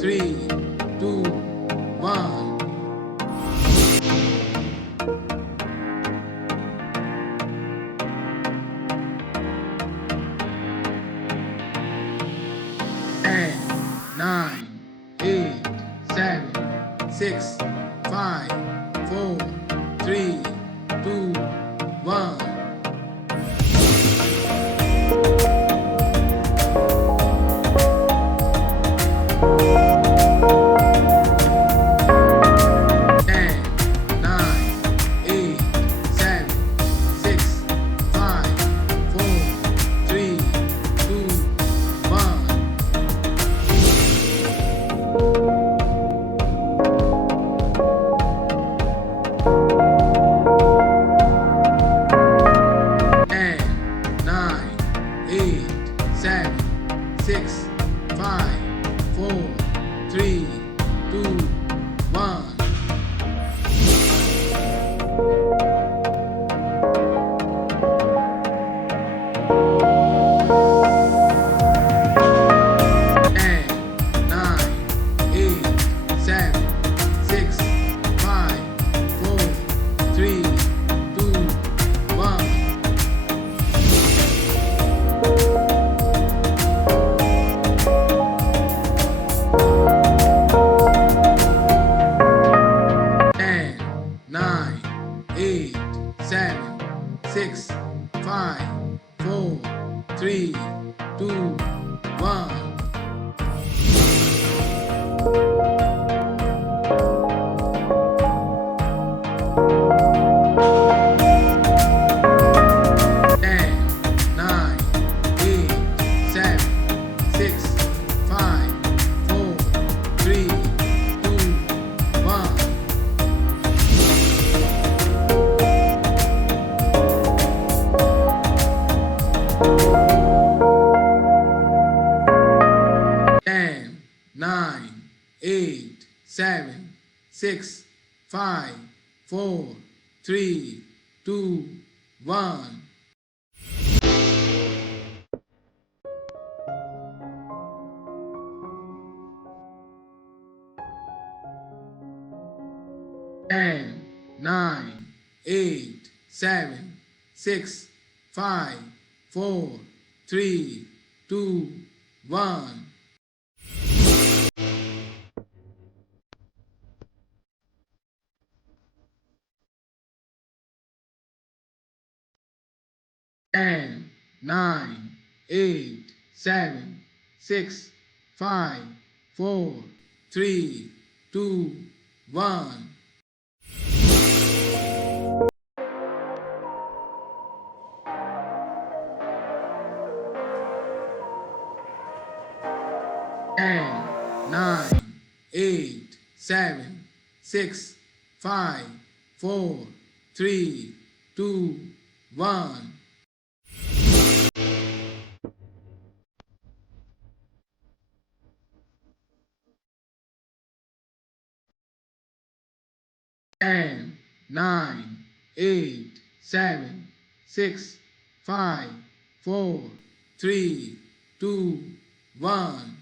3, 2, 1. 10, 9, 8, 7, 6, 5, 4, 3, 2, 1. 6, 5, 4, 3, 2, 1. 10, 9, 8, 7, 6, 5, 4, 3, 2, 1. 10, 9, 8, 7, 6, 5, 4, 3, 2, 1. 10, 9, 8, 7, 6, 5, 4, 3, 2, 1. 10, 9, 8, 7, 6, 5, 4, 3, 2, 1.